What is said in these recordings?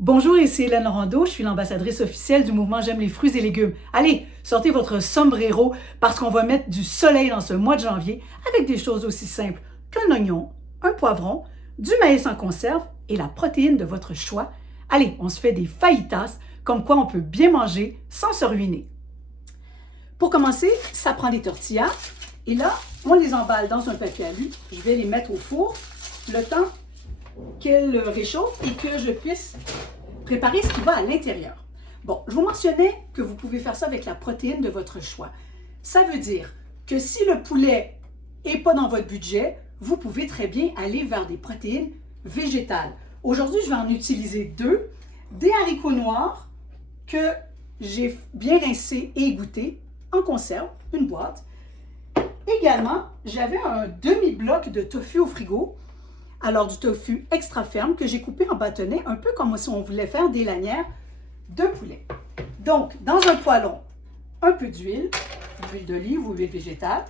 Bonjour, ici Hélène Rondeau, je suis l'ambassadrice officielle du mouvement J'aime les fruits et légumes. Allez, sortez votre sombrero parce qu'on va mettre du soleil dans ce mois de janvier avec des choses aussi simples qu'un oignon, un poivron, du maïs en conserve et la protéine de votre choix. Allez, on se fait des fajitas, comme quoi on peut bien manger sans se ruiner. Pour commencer, ça prend des tortillas et là, on les emballe dans un papier alu. Je vais les mettre au four le temps qu'elles réchauffent et que je puisse préparer ce qui va à l'intérieur. Bon, je vous mentionnais que vous pouvez faire ça avec la protéine de votre choix. Ça veut dire que si le poulet n'est pas dans votre budget, vous pouvez très bien aller vers des protéines végétales. Aujourd'hui, je vais en utiliser deux. Des haricots noirs que j'ai bien rincés et égouttés en conserve, une boîte. Également, j'avais un demi-bloc de tofu au frigo. Alors, du tofu extra ferme que j'ai coupé en bâtonnets, un peu comme si on voulait faire des lanières de poulet. Donc, dans un poêlon, un peu d'huile d'olive ou huile végétale,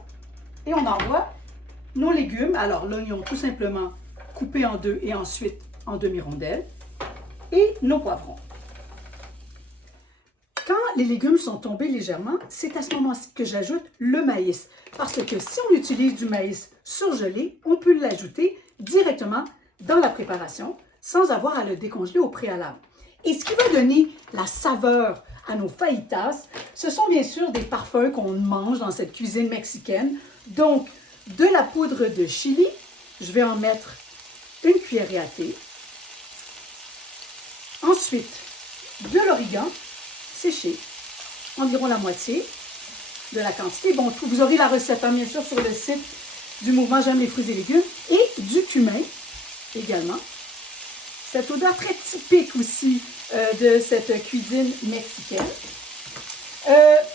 et on envoie nos légumes. Alors, l'oignon tout simplement coupé en deux et ensuite en demi-rondelles, et nos poivrons. Quand les légumes sont tombés légèrement, c'est à ce moment-ci que j'ajoute le maïs. Parce que si on utilise du maïs surgelé, on peut l'ajouter directement dans la préparation sans avoir à le décongeler au préalable. Et ce qui va donner la saveur à nos fajitas, ce sont bien sûr des parfums qu'on mange dans cette cuisine mexicaine. Donc, de la poudre de chili, je vais en mettre une cuillerée à thé. Ensuite, de l'origan séché, environ la moitié de la quantité. Bon, vous aurez la recette, bien sûr, sur le site du mouvement J'aime les fruits et légumes, et du cumin également. Cette odeur très typique aussi de cette cuisine mexicaine.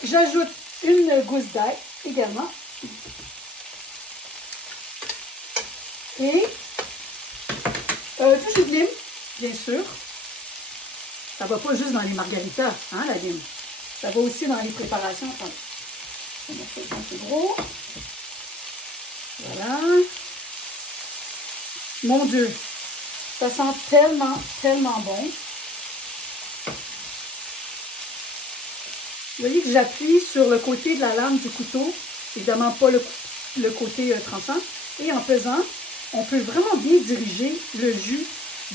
J'ajoute une gousse d'ail également. Et du jus de lime, bien sûr. Ça ne va pas juste dans les margaritas, hein, la lime. Ça va aussi dans les préparations. Attendez. Je vais mettre ça un peu gros. Voilà. Mon Dieu, ça sent tellement, tellement bon. Vous voyez que j'appuie sur le côté de la lame du couteau, évidemment pas le côté tranchant. Et en faisant, on peut vraiment bien diriger le jus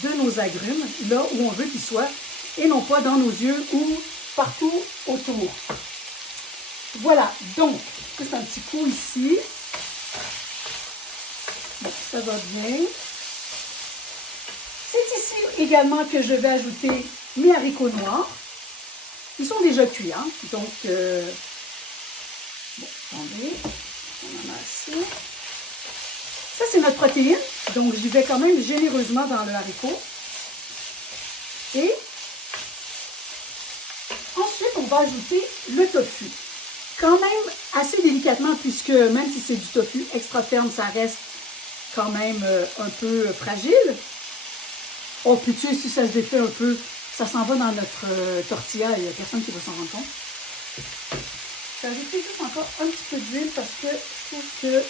de nos agrumes, là où on veut qu'il soit, et non pas dans nos yeux ou partout autour. Voilà, donc, c'est un petit coup ici. Bon, ça va bien. C'est ici également que je vais ajouter mes haricots noirs. Ils sont déjà cuits, hein? Donc, bon, attendez, on en a assez. Ça, c'est notre protéine. Donc, j'y vais quand même généreusement dans le haricot. Et ensuite, on va ajouter le tofu. Quand même assez délicatement, puisque même si c'est du tofu extra ferme, ça reste quand même un peu fragile. Oh, puis tu sais, si ça se défait un peu, ça s'en va dans notre tortilla et il n'y a personne qui va s'en rendre compte. Je vais ajouter juste encore un petit peu d'huile parce que je trouve que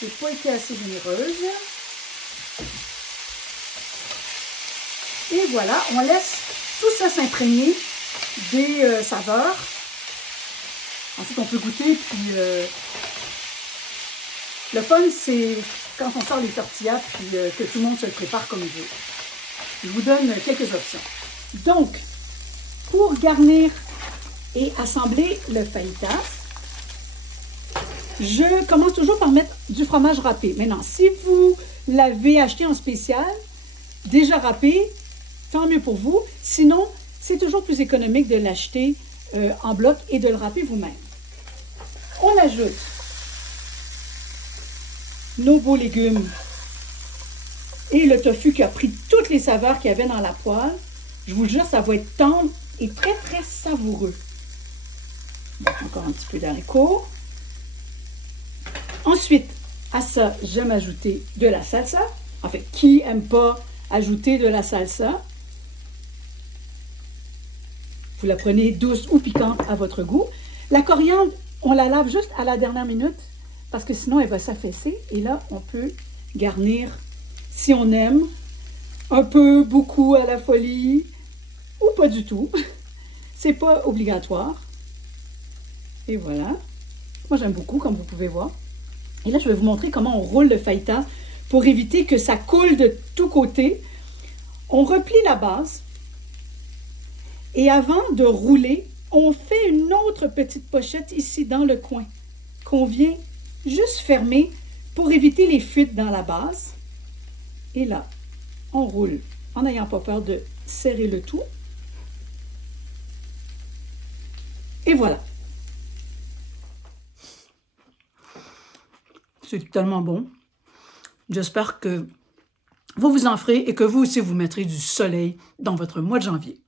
je n'ai pas été assez généreuse. Et voilà, on laisse tout ça s'imprégner des saveurs. Ensuite, on peut goûter, puis le fun, c'est quand on sort les tortillas, puis que tout le monde se le prépare comme il veut. Je vous donne quelques options. Donc, pour garnir et assembler le fajitas, je commence toujours par mettre du fromage râpé. Maintenant, si vous l'avez acheté en spécial, déjà râpé, tant mieux pour vous. Sinon, c'est toujours plus économique de l'acheter en bloc et de le râper vous-même. On ajoute nos beaux légumes et le tofu qui a pris toutes les saveurs qu'il y avait dans la poêle. Je vous jure, ça va être tendre et très, très savoureux. Encore un petit peu d'haricots. Ensuite, à ça, j'aime ajouter de la salsa. En fait, qui n'aime pas ajouter de la salsa? Vous la prenez douce ou piquante à votre goût. La coriandre, on la lave juste à la dernière minute parce que sinon elle va s'affaisser. Et là, on peut garnir, si on aime, un peu, beaucoup, à la folie, ou pas du tout. C'est pas obligatoire. Et voilà. Moi, j'aime beaucoup, comme vous pouvez voir. Et là, je vais vous montrer comment on roule le feuilletat pour éviter que ça coule de tous côtés. On replie la base. Et avant de rouler, on fait une autre petite pochette ici dans le coin qu'on vient juste fermer pour éviter les fuites dans la base. Et là, on roule en n'ayant pas peur de serrer le tout. Et voilà. C'est tellement bon. J'espère que vous vous en ferez et que vous aussi vous mettrez du soleil dans votre mois de janvier.